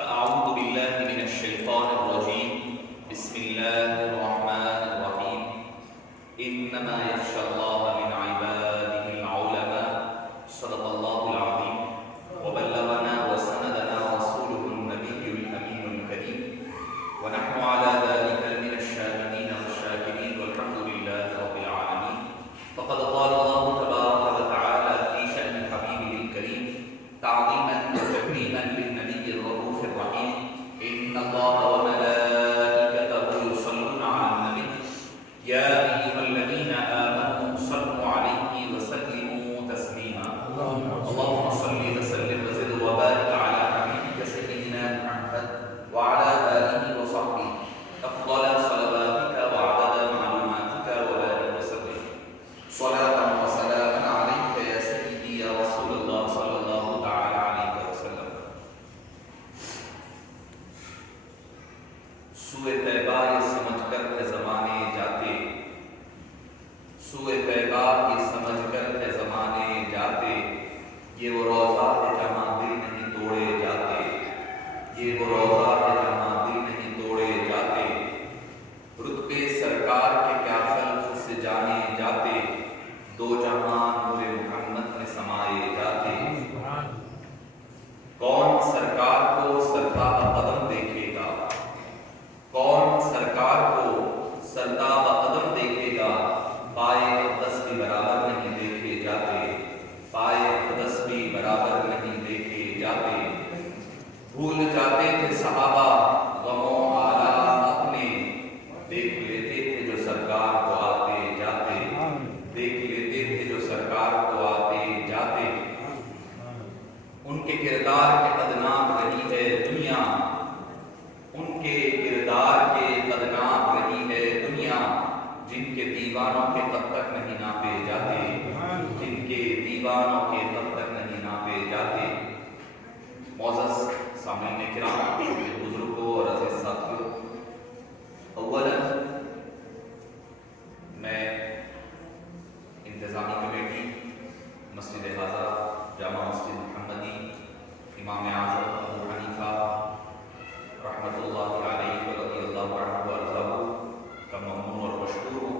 فأعوذ بالله من الشيطان الرجيم بسم الله الرحمن الرحيم إنما يخشى الله من عباده العلماء صدق الله العظيم وبلغنا وسندنا رسوله النبي الأمين الكريم ونحن على ذلك من الشاهدين والشاكرين والحمد لله رب العالمين. فقد قال الله تبارك وتعالى في شأن حبيبه الكريم تعظيما وتكريما للنبي الرؤوف الرحيم إن الله وملائكته يصلون على النبي يا أيها الذين آمنوا صلوا عليه وسلموا تسليما. اللهم صل وسلم وزد وبارك على حبيبك سيدنا محمد وعلى آله وصحبه أفضل صلواتك وعدد معلوماتك وبارك وسلم صلاة وسلاما عليك يا سيدي يا رسول الله صلى الله تعالى عليه وسلم. سوئے طیبہ یہ سمجھ کر ہے زمانے جاتے، سوئے طیبہ یہ سمجھ کر ہے زمانے جاتے، یہ وہ روضہ ہے جہاں دل نہیں توڑے جاتے، یہ وہ روضہ ہے جہاں دل نہیں توڑے جاتے، رتبے سرکار کے کیا خلق سے جانے جاتے، دو جہاں نور محمد میں سمائے جاتے. کون سرکار کو سرتاب قدم دیکھے گا، کون سرکار کو سرتاب قدم دیکھے گا، پائے اقدس بھی برابر نہیں دیکھے جاتے، پائے اقدس بھی برابر نہیں دیکھے جاتے. بھول جاتے تھے صحابہ غموں آلام اپنے، دیکھ لیتے تھے جو سرکار کو آتے جاتے، دیکھ لیتے تھے جو سرکار کو آتے جاتے. ان کے کردار کے بدنام رہی ہے دنیا، ان کے کردار کے بدنام رہی ہے دنیا، جن کے دیوانوں کے تب تک نہیں ناپے جاتے، جن کے دیوانوں کے تب تک نہیں ناپے جاتے. معزز سامعین کرام، بزرگوں اور عزیز ساتھیوں، اولا میں انتظامی کمیٹی مسجد حاضرہ جامع مسجد محمدی امام اعظم ابو حنیفہ رحمۃ اللہ علیہ ورضی اللہ عنہ وارضاہ کا ممنون اور مشکور ہوں.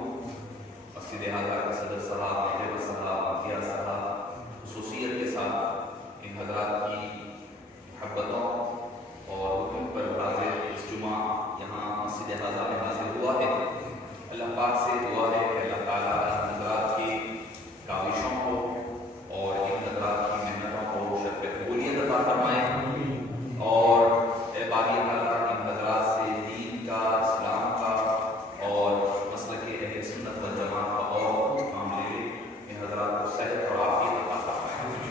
مسجد حاضرہ کے صدر صاحب، مہر صاحب، عطیہ صاحب خصوصیت کے ساتھ ان حضرات کی محبتوں اور حکم پر حاضر اس جمعہ یہاں مسجد حاضرہ میں حاضر ہوا ہے. اللہ پاک سے دعا ہے کہ اللہ تعالیٰ ان حضرات کی کاوشوں کو اور ان حضرات کی محنتوں کو شرف قبولیت عطا فرمائے، اور اے باری تعالیٰ ان حضرات سے دین کا، اسلام کا اور مسلک اہل سنت والجماعت کا اور معاملے لے. ان حضرات کو صحت اور عافیت عطا فرمائے.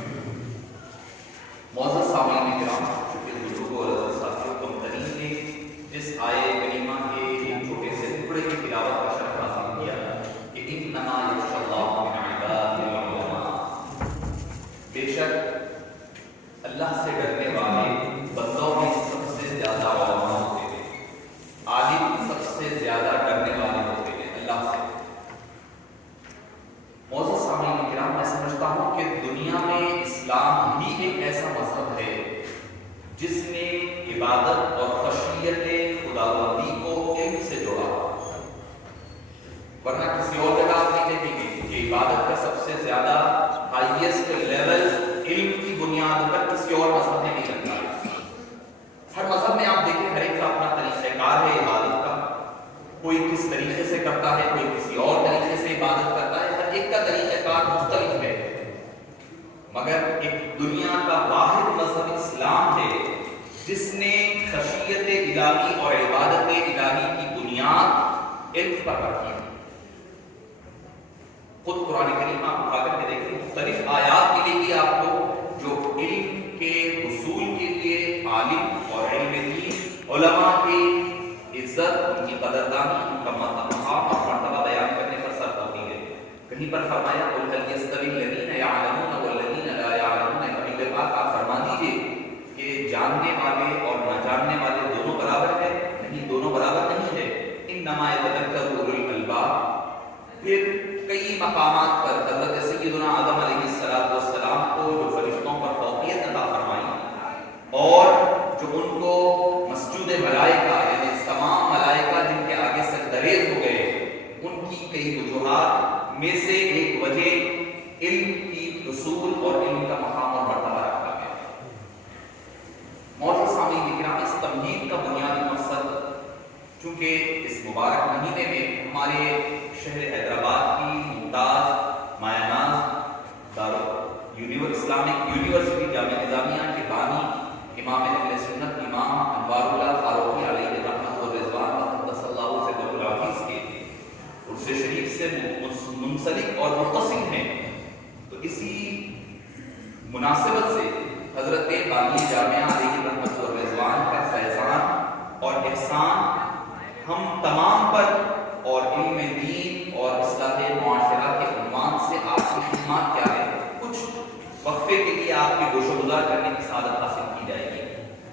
معزز سامعین کرام، چونکہ بزرگوں اور عزیز ساتھیوں، تم ترین نے جس آیے کریمہ کے ایک چھوٹے سے ٹکڑے کی تلاوت کا شرف حاصل کیا کہ انما یخشی اللہ من عبادہ العلماء، بے شک اللہ سے ڈرنے والے بندوں میں سب سے زیادہ علماء ہوتے ہیں، عالم سب سے زیادہ ڈرنے والے ہوتے ہیں اللہ سے. معزز سامعین کرام، میں سمجھتا ہوں کہ دنیا میں اسلام ہی ایک ایسا مذہب ہے جس نے عبادت اور خشیت خداوندی کو علم سے جوڑا، ورنہ کسی اور جگہ آپ نہیں دیکھیں گے کہ عبادت کا سب سے زیادہ ہائیسٹ لیول علم کی بنیاد پر کسی اور مذہب نے نہیں رکھا. ہر مذہب میں آپ دیکھیں ہر ایک کا اپنا طریقہ کار ہے عبادت کا، کوئی کس طریقے سے کرتا ہے، کوئی کسی اور طریقے سے عبادت کرتا ہے، ہر ایک کا طریقہ کار مختلف ہے. مگر ایک دنیا کا واحد مذہب اسلام ہے جس نے خشیت الہی اور عبادت الہی کی بنیاد علم پر رکھی ہے. خود قرآن کریم آپ اٹھا کر کے دیکھیں، مختلف آیات ملے گی آپ کو جو علم کے حصول کے لیے عالم اور علم دین علماء کی عزت، ان کی قدردانی، ان کا مقام اور مرتبہ بیان کرنے پر سر ہوتی ہے. کہیں پر فرمایا قل هل يستوي الذين يعلمون والذين لا يعلمون، حبیب پاک آپ فرما دیجئے کہ جاننے والے اور نہ جاننے والے دونوں برابر ہیں؟ نہیں، دونوں برابر نہیں ہے. انما يتذكر اولو الالباب. پھر کئی مقامات پر حضرت سیدنا آدم علیہ السلام کو جو فرشتوں پر فوقیت عطا فرمائی اور جو ان کو مسجود ملائکہ یعنی تمام ملائکہ جن کے آگے سجدریز ہو گئے، ان کی کئی وجوہات میں سے ایک وجہ علم کی اصول اور علم کا مقام اور مرتبہ رکھا گیا۔ معزز سامعین کرام، اس تمہید کا بنیادی مقصد چونکہ اس مبارک مہینے میں ہمارے شہر حیدرآباد کی ممتاز مایہ ناز اسلامک یونیورسٹی جامعہ نظامیہ کے بانی امام اہل سنت امام انوار اللہ فاروقی علیہ رحمۃ و رضوان مقدس اللہ سے العزیز کے عرس شریف سے منسلک اور متصل ہیں، تو اسی مناسبت سے حضرت بانی جامعہ علیہ رحمۃ و رضوان کا فیضان اور احسان ہم تمام پر اور علم دین اور اصلاح معاشرہ کے عنوان سے آپ کی خدمات کیا ہے، کچھ وقفے کے لیے آپ کے گوش و گزار کرنے کی سعادت حاصل کی جائے گی۔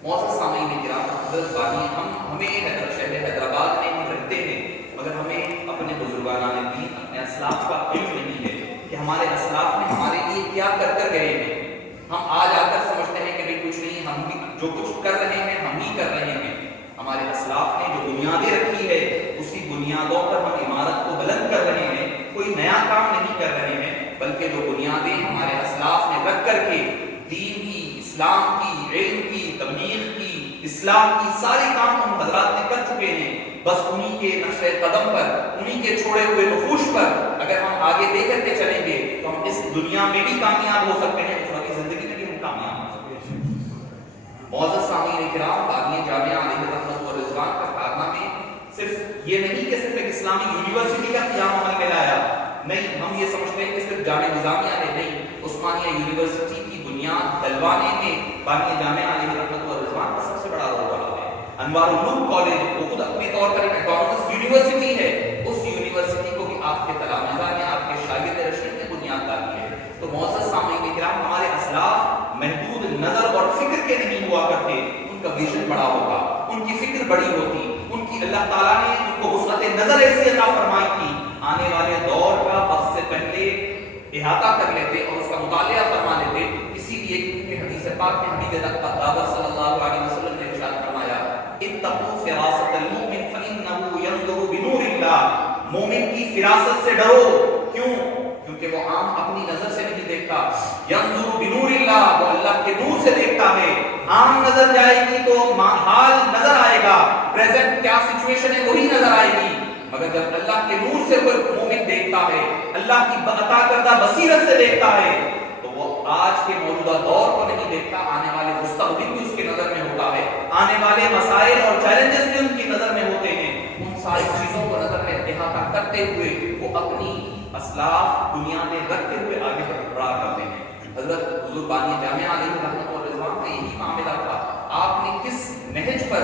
معزز سامعین کرام، حضرت بانی ہمیں شہر حیدرآباد میں ہم رہتے ہیں، مگر ہمیں اپنے بزرگان دین اپنے اسلاف کا علم نہیں ہے کہ ہمارے اسلاف نے ہمارے لیے کیا کر گئے ہیں۔ ہم آج آ کر سمجھتے ہیں کہ بھائی کچھ نہیں، ہم بھی جو کچھ کر رہے ہیں ہم ہی کر رہے ہیں۔ ہمارے اسلاف نے جو بنیادیں رکھی ہے اسی بنیادوں پر ہم عمارت کو بلند کر رہے ہیں، کوئی نیا کام نہیں کر رہے ہیں، بلکہ جو بنیادیں ہمارے اسلاف نے رکھ کر کے دین کی، اسلام کی، علم کی، تبلیغ کی، اصلاح کی سارے کام ہم حضرات نے کر چکے ہیں۔ بس انہی کے نقش قدم پر، انہی کے چھوڑے ہوئے نقوش پر اگر ہم آگے لے کر کے چلیں گے تو ہم اس دنیا میں بھی کامیاب ہو سکتے ہیں، اخروی زندگی میں بھی ہم کامیاب ہو سکتے ہیں۔ معزز سامعین کرام، بانی جامعہ علیہ رحمۃ و رضوان کا کارنامہ صرف یہ نہیں کہ صرف ایک اسلامی یونیورسٹی کا قیام عمل میں لایا، نہیں، ہم یہ سمجھتے ہیں کہ صرف جامعہ نظامیہ ہے، نہیں، عثمانیہ یونیورسٹی کی بنیاد ڈلوانے میں بانی جامعہ علیہ رحمۃ و رضوان کا سب سے بڑا رول رہا ہے۔ انوار العلوم کالج وہ خود اپنے طور پر ایک اٹانومس یونیورسٹی ہے، اس یونیورسٹی کو بھی آپ کے تلامذہ نے، آپ کے شاگرد رشید نے بنیاد ڈالی ہے۔ تو معزز سامعین کرام، ہمارے اسلاف محدود نظر اور فکر کے نہیں ہوا کرتے، ان کا ویژن بڑا ہوتا، ان کی فکر بڑی ہوتی، ان کی اللہ تعالیٰ نے ان کو وسعت نظر ایسی عطا فرمائی تھی، آنے والے دور کا وقت سے پہلے احاطہ کر لیتے اور اس کا مطالعہ فرما لیتے۔ اسی لیے کہ حدیث پاک میں حبیب دعوت صلی اللہ علیہ وسلم نے ارشاد فرمایا، اتقوا فراست المؤمن فإنه ينظر بنور اللہ، مومن کی فراست سے ڈرو، کیوں؟ کیونکہ وہ عام اپنی نظر سے نہیں دیکھتا، ينظر بنور اللہ، وہ اللہ کے نور سے دیکھتا ہے۔ عام نظر جائے گی تو حال نظر آئے گا، پریزنٹ کیا سچویشن ہے وہی نظر آئے گی، مگر جب اللہ کے نور سے کوئی مومن دیکھتا ہے، اللہ کی عطا کردہ بصیرت سے دیکھتا ہے، تو وہ آج کے موجودہ دور کو نہیں دیکھتا، آنے والے مستقبل بھی اس کی نظر میں ہوتا ہے، آنے والے مسائل اور چیلنجز بھی ان کی نظر میں ہوتے ہیں۔ ان ساری چیزوں کو نظر میں احاطہ کرتے ہوئے وہ اپنی اسلاف بنیادیں رکھتے ہوئے آگے بڑھا کرتے ہیں۔ حضرت حضور بانی جامعہ علیہ رحمۃ و رضوان کا یہی معاملہ تھا، آپ نے کس نہج پر،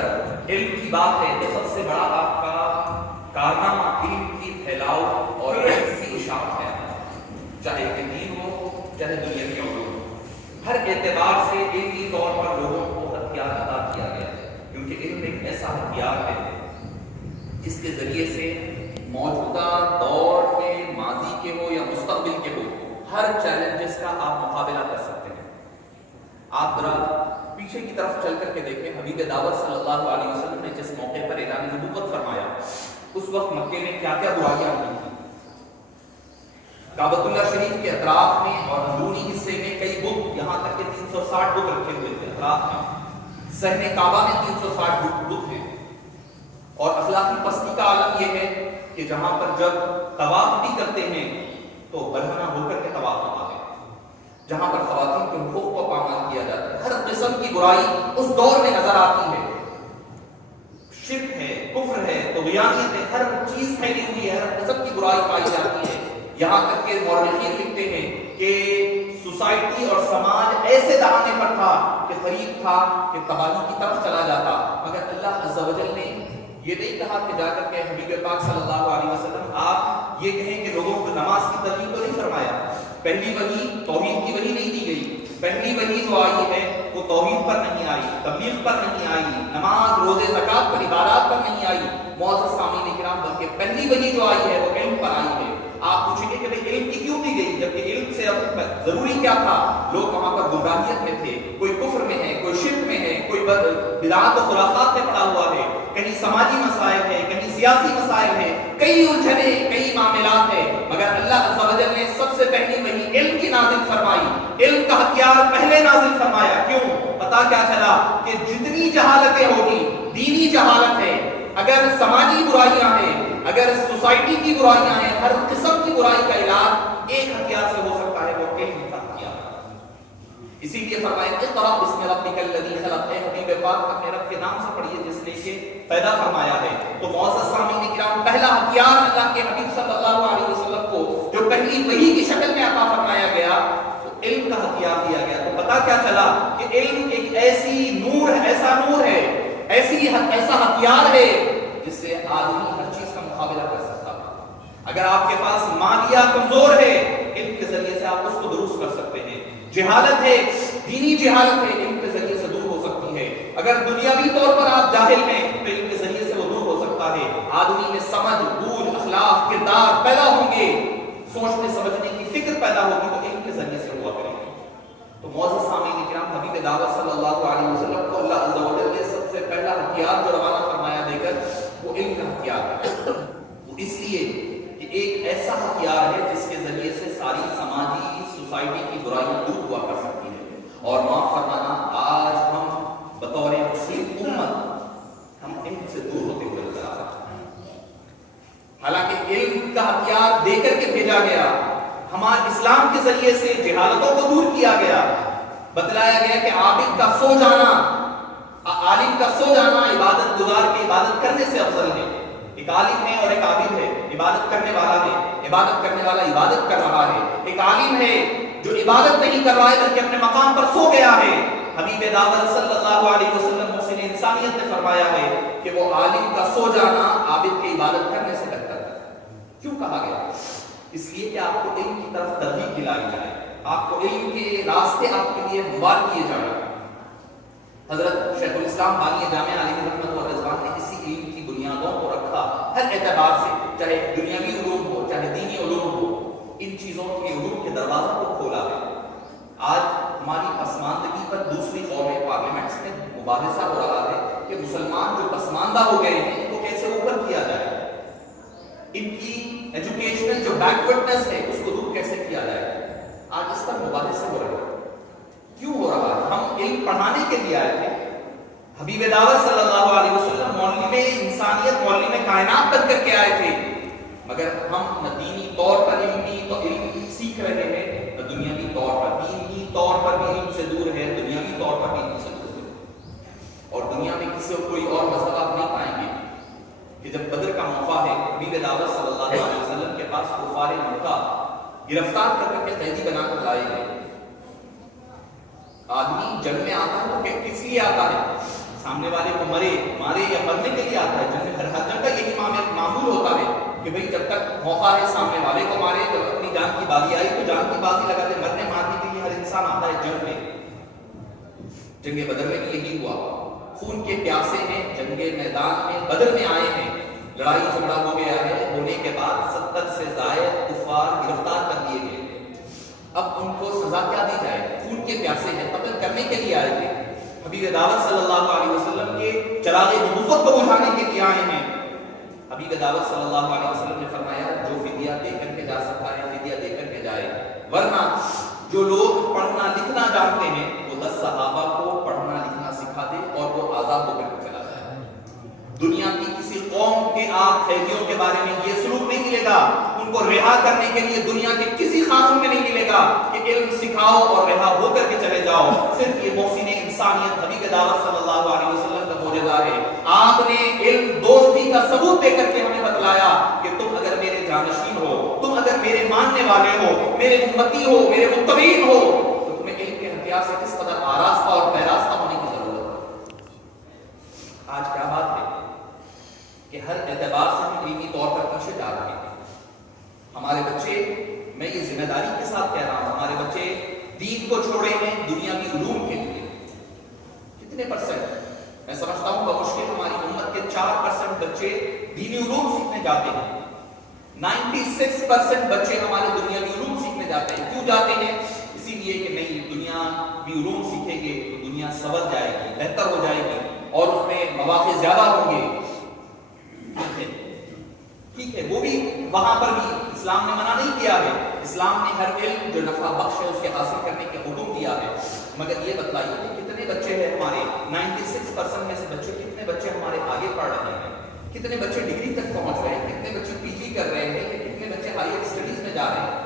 علم کی بات ہے تو سب سے بڑا آپ کا کارنامہ علم کی پھیلاؤ اور علم کی اشاعت ہے، چاہے دین ہو چاہے دنیاوی علوم، ہر اعتبار سے علمی طور پر لوگوں کو ہتھیار عطا کیا گیا ہے، کیونکہ علم ایک ایسا ہتھیار ہے جس کے ذریعے سے موجودہ دور کے، ماضی کے ہو یا مستقبل کے ہو، ہر چیلنجز کا آپ مقابلہ کر سکتے ہیں۔ آپ ذرا پیچھے کی طرف چل کر کے دیکھیں، حبیب دعوت صلی اللہ علیہ وسلم نے جس موقع پر اعلان نبوت فرمایا، اس وقت مکے میں کیا کیا برائیاں ہوئی تھیں۔ کعبۃ اللہ شریف کے اطراف میں اور اندرونی حصے میں کئی بت، یہاں تک کہ 360 بت رکھے ہوئے تھے اطراف میں، صحن کعبہ میں 360 بت ہیں، اور اخلاقی پستی کا عالم یہ ہے کہ جہاں پر جب طواف بھی کرتے ہیں تو برہنہ ہو کر کے طواف ہوتا ہے، جہاں پر خواتین کے حقوق کو پامال کیا جاتا ہے، ہر قسم کی برائی اس دور میں نظر آتی ہے، شرک ہے، کفر ہے، طغیانیت ہے، ہر چیز پھیلی ہوئی ہے، ہر قسم کی برائی پائی جاتی ہے، یہاں تک کہ مورخین لکھتے ہیں کہ سوسائٹی اور سماج ایسے دہانے پر تھا کہ قریب تھا کہ تباہی کی طرف چلا جاتا، مگر اللہ عز و جل نے یہ نہیں کہا کہ جا کر کے حبیب پاک صلی اللہ علیہ وسلم آپ یہ کہیں کہ لوگوں کو نماز کی ترغیب تو نہیں فرمایا، پہلی وحی توحید کی وحی نہیں دی گئی، پہلی وحی جو آئی ہے وہ توحید پر نہیں آئی، تبلیغ پر نہیں آئی، نماز روزے زکات پر، عبادات پر نہیں آئی معزز سامعین کرام، بلکہ پہلی وحی جو آئی ہے وہ علم پر آئی ہے۔ آپ پوچھیں گے کہ بھئی علم کی کیوں دی گئی، جبکہ علم سے ضروری کیا تھا؟ لوگ وہاں پر گمراہیت میں تھے، کوئی کفر میں ہے، کوئی شرک میں ہے، کوئی بدعات و خرافات میں پڑا ہوا ہے، کہیں سماجی مسائل ہے، کہیں سیاسی مسائل ہے، کئی الجھنے، کئی معاملات ہیں، مگر اللہ عز و جل نے سب سے پہلی وہی علم کی نازل فرمائی، علم کا ہتھیار پہلے نازل فرمایا۔ کیوں؟ پتا کیا چلا کہ جتنی جہالتیں ہوگی، دینی جہالت ہے، اگر سماجی برائیاں ہیں، اگر سوسائٹی کی برائیاں ہیں، ہر قسم کی برائی کا علاج ایک ہتھیار سے ہو سکتا ہے، وہ علم کا ہتھیار۔ اسی لیے فرمایا اقرأ بسم ربک الذی خلق، اے حبیب پاک اپنے رب کے نام سے پڑھیے جس نے کہ پیدا فرمایا ہے۔ تو معزز سامعین کرام، پہلا ہتھیار اللہ کے حبیب صلی اللہ علیہ وسلم کو جو پہلی وحی کی شکل میں عطا فرمایا گیا، تو علم کا ہتھیار دیا گیا۔ تو پتا کیا چلا کہ علم ایک ایسی نور ہے، ایسا نور ہے، ایسا ہتھیار ہے جس سے آدمی ہر چیز کا مقابلہ کر سکتا ہے۔ اگر آپ کے پاس مالیہ کمزور ہے، علم کے ذریعے سے آپ اس کو درست کر سکتے ہیں۔ جہالت ہے، دینی جہالت ہے، علم کے ذریعے سے دور ہو سکتی ہے۔ اگر دنیاوی طور پر آپ جاہل ہیں تو علم کے ذریعے سے وہ دور ہو سکتا ہے۔ آدمی میں سمجھ، بوجھ، اخلاق، کردار پیدا ہوں گے، سوچنے سمجھنے کی فکر پیدا ہوگی تو علم کے ذریعے سے ہوا کرے گی۔ تو معزز سامعین کرام، حبیب دعوت صلی اللہ علیہ وسلم کو اللہ عز و جل نے سب سے پہلا ہتھیار جو روانہ فرمایا دے کر، وہ علم کا ہتھیار ہے۔ وہ اس لیے کہ ایک ایسا ہتھیار ہے جس کے ذریعے سے ساری سماجی سوسائٹی کی برائیاں دور ہوا کر سکتی ہے۔ اور معاف فرمانا، آج ہم بطور مسلم امت ہم علم سے دور ہوتے ہوئے نظر آ رہے ہیں۔ حالانکہ علم کا ہتھیار دے کر کے بھیجا گیا، ہمارے اسلام کے ذریعے سے جہالتوں کو دور کیا گیا، بتلایا گیا کہ عابد کا سو جانا، عالم کا سو جانا عبادت گزار کی عبادت کرنے سے افضل ہے۔ ایک عالم ہے اور ایک عابد ہے، عبادت کرنے والا ہے، عبادت کرنے والا عبادت کر رہا ہے۔ ایک عالم ہے جو عبادت نہیں کر رہا ہے بلکہ اپنے مقام پر سو گیا ہے۔ حبیب دعوت صلی اللہ علیہ وسلم محسن انسانیت نے فرمایا ہے کہ وہ عالم کا سو جانا عابد کی عبادت کرنے سے بہتر ہے۔ کیوں کہا گیا؟ اس لیے کہ آپ کو علم کی طرف ترغیب دلائی جائے، آپ کو علم کے راستے آپ کے لیے ہموار کیے جائیں۔ حضرت شیخ الاسلام بانی جامعہ علیہ رحمت و رضوان نے اسی علم کی بنیادوں کو رکھا، ہر اعتبار سے، چاہے دنیاوی علوم ہو، چاہے دینی علوم ہو، ان چیزوں کے علوم کے دروازوں کو کھولا ہے۔ آج ہماری پسماندگی پر دوسری قومیں پارلیمنٹس میں مباحثہ ہو رہا ہے کہ مسلمان جو پسماندہ ہو گئے ہیں ان کو کیسے اوپر کیا جائے، ان کی ایجوکیشنل جو بیکورڈنس ہے اس کو دور کیسے کیا جائے۔ آج اس پر مباحثے ہو رہے ہیں۔ کیوں ہو رہا ہے؟ ہم علم پڑھانے کے لیے آئے تھے، حبیب دعوت صلی اللہ علیہ وسلم معلم انسانیت، معلم کائنات بن کر کے آئے تھے، مگر ہم نہ دینی طور پر علم سیکھ رہے ہیں، نہ دنیاوی طور پر۔ دینی طور پر بھی علم سے دور ہے، دنیاوی طور پر بھی علم سے دور ہے۔ اور دنیا میں کسی اور کوئی اور مذہب آپ نہیں پائیں گے کہ جب بدر کا موقع ہے، حبیب دعوت صلی اللہ علیہ وسلم کے پاس کفار مکہ گرفتار کر کے قیدی بنا کر لائے گئے۔ آدمی جنگ میں آتا ہے تو کس لیے آتا ہے؟ سامنے والے کو مارے یا مرنے کے لیے آتا ہے۔ جنگ میں ہر جنگ کا یہی معمول ہوتا ہے کہ بھئی جب تک موقع ہے سامنے والے کو مارے، جب اپنی جان کی بازی آئی تو جان کی بازی لگا دے۔ مرنے مارنے کے لیے ہر انسان آتا ہے جنگ میں۔ جنگ بدر میں بھی یہی ہوا، خون کے پیاسے ہیں، جنگ میدان میں بدر میں آئے ہیں، لڑائی جھگڑا ہو گیا ہے، ہونے کے بعد 70 سے زائد کفار گرفتار کر لیے گئے۔ اب ان کو سزا کیا دی جائے؟ خون کے پیاسے ہیں، قتل کرنے کے لیے آئے تھے۔ حبیب دعوت صلی اللہ علیہ وسلم کے چراغ نبوت کو بجھانے کے لیے آئے ہیں۔ حبیب دعوت صلی اللہ علیہ وسلم نے فرمایا جو فدیہ دے کر کے جا سکتا ہے فدیہ دے کر کے جائے، ورنہ جو لوگ پڑھنا لکھنا جانتے ہیں وہ 10 صحابہ کو پڑھنا لکھنا سکھا دے اور وہ آزاد ہو کر چلا جائے۔ دنیا کی کسی قوم کے آپ قیدیوں کے بارے میں یہ سلوک نہیں ملے گا، ان کو رہا کرنے کے لیے دنیا کے کسی قانون میں نہیں ملے گا کہ علم سکھاؤ اور رہا ہو کر کے چلے جاؤ۔ صرف یہ محسن انسانیت حبیب دعوت صلی اللہ علیہ وسلم کا معجزہ ہے۔ آپ نے علم دوستی کا ثبوت دے کر کے ہمیں بتلایا کہ تم اگر میرے جانشین ہو، تم اگر میرے ماننے والے ہو، میرے امتی ہو، میرے متبعین ہو، تو تمہیں علم کے ہتھیار سے کس قدر آراستہ اور پیراستہ ہونے کی ضرورت ہے۔ آج کیا بات ہے کہ ہر اعتبار سے ہم علمی طور پر پیچھے جا رہے ہیں۔ ہمارے بچے، میں یہ ذمہ داری کے ساتھ کہہ رہا ہوں، ہمارے بچے دین کو چھوڑے ہیں دنیاوی علوم کے لیے۔ کتنے پرسنٹ؟ میں سمجھتا ہوں بمشکل ہماری امت کے 4% بچے دینی علوم سیکھنے جاتے ہیں۔ 96% بچے ہمارے دنیاوی علوم سیکھنے جاتے ہیں۔ کیوں جاتے ہیں؟ اسی لیے کہ نہیں دنیاوی علوم سیکھیں گے تو دنیا دنیا سنور جائے گی، بہتر ہو جائے گی اور اس میں مواقع زیادہ ہوں گے، ٹھیک ہے، وہ بھی وہاں پر بھی اسلام نے منع نہیں کیا ہے. اسلام نے ہر علم جو نفع بخش ہے اس کے حاصل کرنے کے حکم دیا ہے. مگر یہ بتائیے کہ کتنے بچے ہیں ہمارے 96% میں سے بچے، کتنے بچے ہمارے آگے پڑھ رہے ہیں، کتنے بچے ڈگری تک پہنچ رہے ہیں، کتنے بچے پی جی کر رہے ہیں، کتنے بچے ہائر اسٹڈیز میں جا رہے ہیں.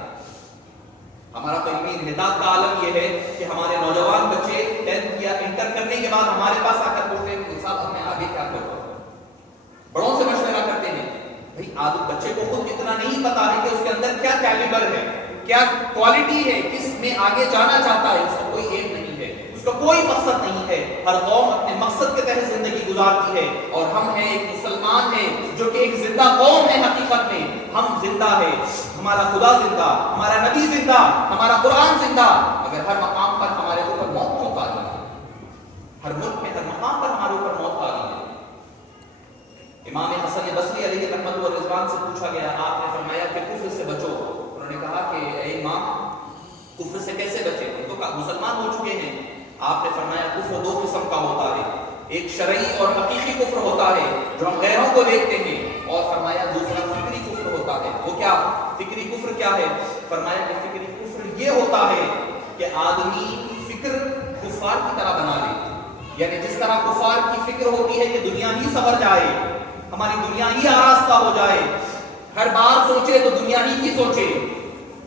ہمارا تو علمی انحطاط کا عالم یہ ہے کہ ہمارے نوجوان بچے 10th یا انٹر کرنے کے بعد ہمارے پاس آ کر پوچھتے ہیں کہ صاحب اب میں آگے کیا کروں. بڑوں سے مشورہ کرتے ہیں. بھائی آج بچے کو خود اتنا نہیں پتا ہے کہ اس کے اندر کیا کیلیبر ہے، کیا کوالٹی ہے، کس میں آگے جانا چاہتا ہے. اس کا کوئی ایم نہیں ہے، اس کا کوئی مقصد نہیں ہے. ہر قوم اپنے مقصد کے تحت زندگی گزارتی ہے اور ہم ہیں ایک مسلمان ہیں جو کہ ایک زندہ قوم ہے. حقیقت میں ہم زندہ ہے، ہمارا خدا زندہ، ہمارا نبی زندہ، ہمارا قرآن زندہ. اگر ہر مقام پر ہمارے اوپر موت کیوں تاری ہے؟ ہر ملک میں ہر مقام پر ہمارے اوپر موت تاری ہے. امام حسن بصری علیہ رحمت و رضوان سے پوچھا گیا، آپ نے فرمایا کہ کفر سے بچو. انہوں نے کہا کہ اے امام کفر سے کیسے بچے؟ ان کو مسلمان ہو چکے ہیں. آپ نے فرمایا کفر دو قسم کا ہوتا ہے، ایک شرعی اور حقیقی کفر ہوتا ہے جو ہم غیروں کو دیکھتے ہیں، اور فرمایا دوسرا فکری کفر ہوتا ہے. وہ کیا فکری کفر کیا ہے؟ فرمایا کہ فکری کفر یہ ہوتا ہے کہ آدمی فکر کفار کی طرح بنا لے. یعنی جس طرح کفار کی فکر ہوتی ہے کہ دنیا ہی سنور جائے، ہماری دنیا ہی آراستہ ہو جائے، ہر بار سوچے تو دنیا ہی کی سوچے،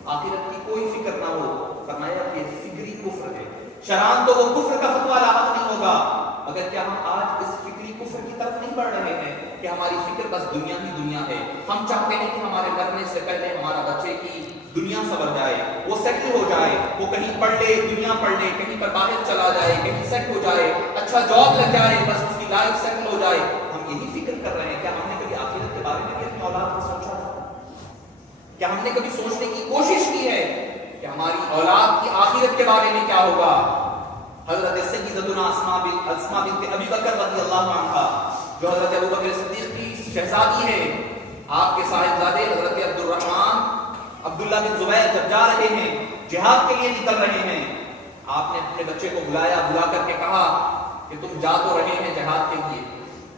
آخرت کی کوئی فکر نہ ہو. فرمایا کہ فکری کفر ہے. شرعاً تو وہ کفر کا فتویٰ لاحق نہیں ہوگا، مگر کیا ہم آج اس فکری کفر کی طرف نہیں بڑھ رہے ہیں کہ ہماری فکر بس دنیا ہی دنیا ہے. ہم چاہتے ہیں کہ ہمارے مرنے سے پہلے ہمارا بچے کی دنیا سنور جائے، وہ سیٹل ہو جائے، وہ کہیں پڑھ لے، دنیا پڑھ لے، کہیں پر باہر چلا جائے، کہیں سیٹ ہو جائے، اچھا جاب لگ جائے، بس اس کی لائف سیٹل ہو جائے. ہم یہی فکر کر رہے ہیں. کیا ہم نے کبھی آخرت کے بارے میں بھی اپنی اولاد کو سوچا ہے؟ کیا ہم نے کبھی سوچنے کی کوشش کی ہے کہ ہماری اولاد کی آخرت کے بارے میں کیا ہوگا؟ حضرت سیدتنا اسماء بنت ابی بکر رضی اللہ عنہا، جو حضرت ابو بکر صدیق کی شہزادی ہے، آپ کے صاحبزادے حضرت عبد الرحمن عبداللہ بن زبیر جب جا رہے ہیں، جہاد کے لیے نکل رہے ہیں، آپ نے اپنے بچے کو بلایا، بلا کر کے کہا کہ تم جا تو رہے ہیں جہاد کے لیے،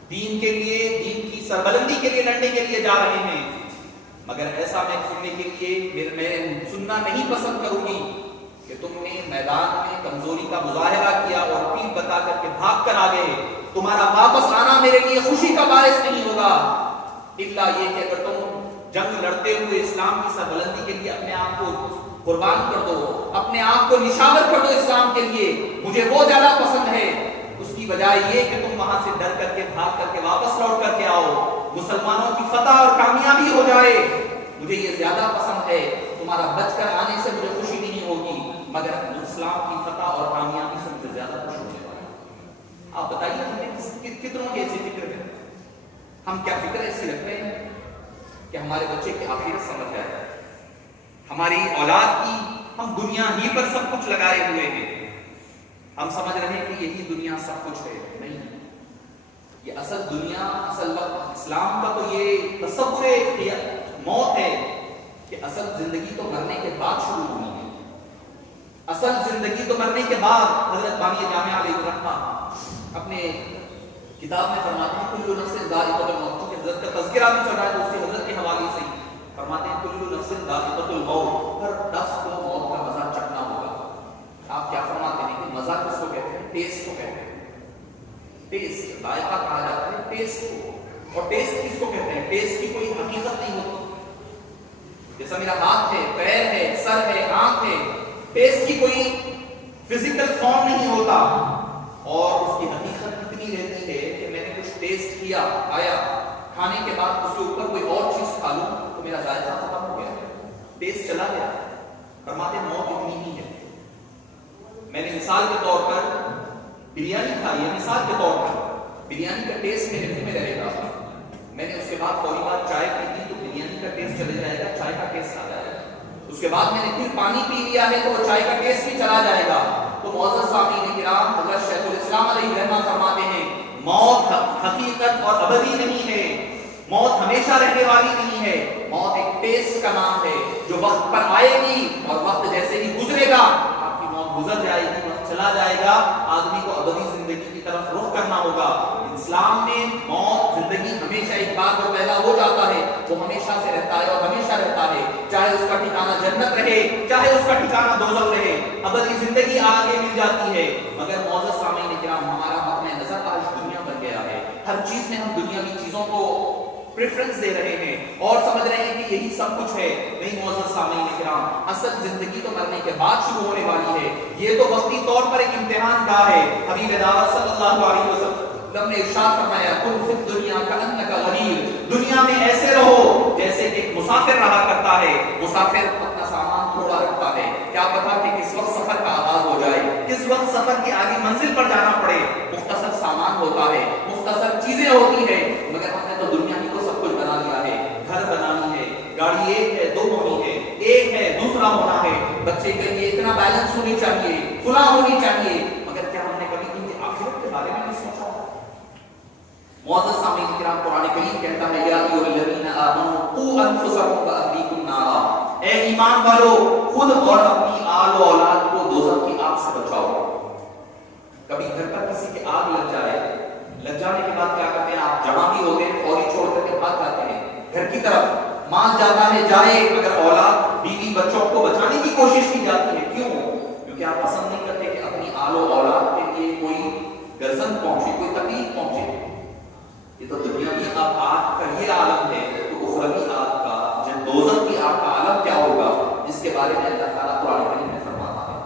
دین کے لیے، دین کی سربلندی کے لیے لڑنے کے لیے جا رہے ہیں، مگر ایسا میں سننے کے لیے میں سننا نہیں پسند کروں گی کہ تم نے میدان میں کمزوری کا مظاہرہ کیا اور پیٹھ بتا کر کے بھاگ کر آ گئے. تمہارا واپس آنا میرے لیے خوشی کا باعث نہیں ہوگا، الا یہ کہ اگر تم جنگ لڑتے ہوئے اسلام کی سربلندی کے لیے اپنے آپ کو قربان کر دو، اپنے آپ کو نشاور کر دو اسلام کے لیے، مجھے وہ زیادہ پسند ہے اس کی بجائے یہ کہ تم وہاں سے ڈر کر کے بھاگ کر کے واپس لوٹ کر کے آؤ، مسلمانوں کی فتح اور کامیابی ہو جائے. مجھے یہ زیادہ پسند ہے. تمہارا بچ کر آنے سے مجھے خوشی نہیں ہوگی، مگر اسلام کی فتح اور کامیابی سے مجھے زیادہ خوشی ہونے والی. آپ بتائیے ہمیں کتنوں کی ایسی فکر ہے؟ ہم کیا فکر ایسی رکھتے ہیں کہ ہمارے بچے کی آخرت سمجھ جائے، ہماری اولاد کی ہم دنیا ہی پر سب کچھ لگائے ہوئے ہیں. ہم سمجھ رہے ہیں کہ یہی دنیا سب کچھ ہے. نہیں، یہ اصل دنیا، اصل وقت اسلام کا تو یہ تصور موت ہے کہ اصل زندگی تو مرنے کے بعد شروع ہونی ہے. اصل زندگی تو مرنے کے بعد. حضرت بانی جامعہ علیہ الرحمہ اپنے کتاب میں فرماتے ہیں کل نفس ذائقۃ الموت، کہ حضرت کا تذکرہ بھی چل رہا ہے تو اسی حضرت کے حوالے سے فرماتے ہیں کل نفس ذائقۃ الموت، ہر نفس کو موت کا مزہ چکھنا ہوگا. آپ کیا فرماتے ہیں کہ مزہ کس کو کہتے ہیں؟ ٹیسٹ کو کہتے ہیں. ٹیسٹ، ذائقہ کہا جاتا ہے ٹیسٹ کو. اور ٹیسٹ کس کو کہتے ہیں؟ ٹیسٹ کی کوئی حقیقت نہیں ہوتی. جیسا میرا ہاتھ ہے، پیر ہے، سر ہے، آنکھ ہے، ٹیسٹ کی کوئی فزیکل فارم نہیں ہوتا، اور اس کی حقیقت اتنی رہتی ہے کہ میں نے کچھ ٹیسٹ کیا، آیا، کھانے کے بعد اس کے اوپر کوئی اور چیز کھا لوں تو میرا ذائقہ ختم ہو گیا، ٹیسٹ چلا گیا. فرماتے ہیں موت اتنی ہی ہے. میں نے مثال کے طور پر بریانی کھائی ہے، مثال کے طور پر بریانی کا ٹیسٹ میرے منہ میں رہے گا، میں نے اس کے بعد فوری بات چائے پی لی تو بریانی کا ٹیسٹ چلے جائے گا، چائے کا ٹیسٹ آ جائے گا. اس کے بعد میں نے پھر پانی پی لیا ہے تو چائے کا ٹیسٹ بھی چلا جائے گا. تو معزز سامعین کرام، حضرت شیخ الاسلام علیہ رحمہ فرماتے ہیں موت حقیقت اور ابدی نہیں ہے، موت ہمیشہ رہنے والی نہیں ہے. موت ایک ٹیسٹ کا نام ہے جو وقت پر آئے گی، اور وقت جیسے ہی گزرے گا آپ کی موت گزر جائے گی، وقت چلا جائے گا آدمی کو ابدی زندگی کی طرف رخ کرنا ہوگا. اسلام میں موت زندگی ہمیشہ ایک بار جو پیدا ہو جاتا ہے وہ ہمیشہ سے رہتا ہے اور ہمیشہ رہتا ہے, چاہے اس کا ٹھکانہ جنت رہے چاہے اس کا ٹھکانہ دوزخ رہے, ابدی زندگی آگے مل جاتی ہے. مگر معزز سامعین کرام, ہمارا مقام نظر آج دنیا بن گیا ہے. ہر چیز میں ہم دنیاوی چیزوں کو پریفرنس دے رہے ہیں اور سمجھ رہے ہیں کہ یہی سب کچھ ہے. نہیں معزز سامعین کرام, اصل زندگی تو مرنے کے بعد شروع ہونے والی ہے. یہ تو وقتی طور پر ایک امتحان گاہ ہے. حبیب دعوت صلی اللہ علیہ وسلم نے ارشاد فرمایا, کن فی الدنیا کانک غریب, دنیا میں ایسے رہو جیسے کہ ایک مسافر رہا کرتا ہے. مسافر اپنا سامان تھوڑا رکھتا ہے, کیا پتا کہ کس وقت سفر کا آغاز ہو جائے, کس وقت سفر کی آگے منزل پر جانا پڑے. مختصر سامان ہوتا ہے, مختصر چیزیں ہوتی ہیں, مگر ہم نے تو دنیا ہی کو سب کچھ بنا لیا ہے. گھر بنانی ہے, گاڑی ایک ہے دو ہونی ہے, ایک ہے دوسرا ہونا ہے, بچے کے لیے اتنا بیلنس ہونی چاہیے, فلاں ہونی چاہیے, مگر کیا ہم نے کبھی ان کی آخرت کے بارے میں نہیں سوچا؟ معزز سامعین کرام, قرآن کریم کہتا ہے یا ایھا الذین آمنوا قوا انفسکم واہلیکم نارا, اے ایمان والو خود اور اپنی آل و اولاد کو دوزخ کی آگ سے بچاؤ. کبھی گھر پر کسی کی آگ لگ جائے, لگ جانے کے بعد کیا کرتے ہیں آپ؟ جہاں بھی ہوتے ہیں فوری چھوڑ کر کے بھاگ جاتے ہیں گھر کی طرف. مان جاتا ہے جائے, مگر اولاد بیوی بچوں کو بچانے کی کوشش کی جاتی ہے. کیوں؟ کیونکہ آپ پسند نہیں کرتے کہ اپنی آل و اولاد کے لیے کوئی گرزن پہنچے, کوئی تکلیف پہنچے. یہ تو دنیاوی آگ کا یہ عالم ہے, تو اخروی آگ کا, جب دوزخ کی آگ کا عالم کیا ہوگا, جس کے بارے میں اللہ تعالیٰ قرآن کریم میں فرماتا ہے.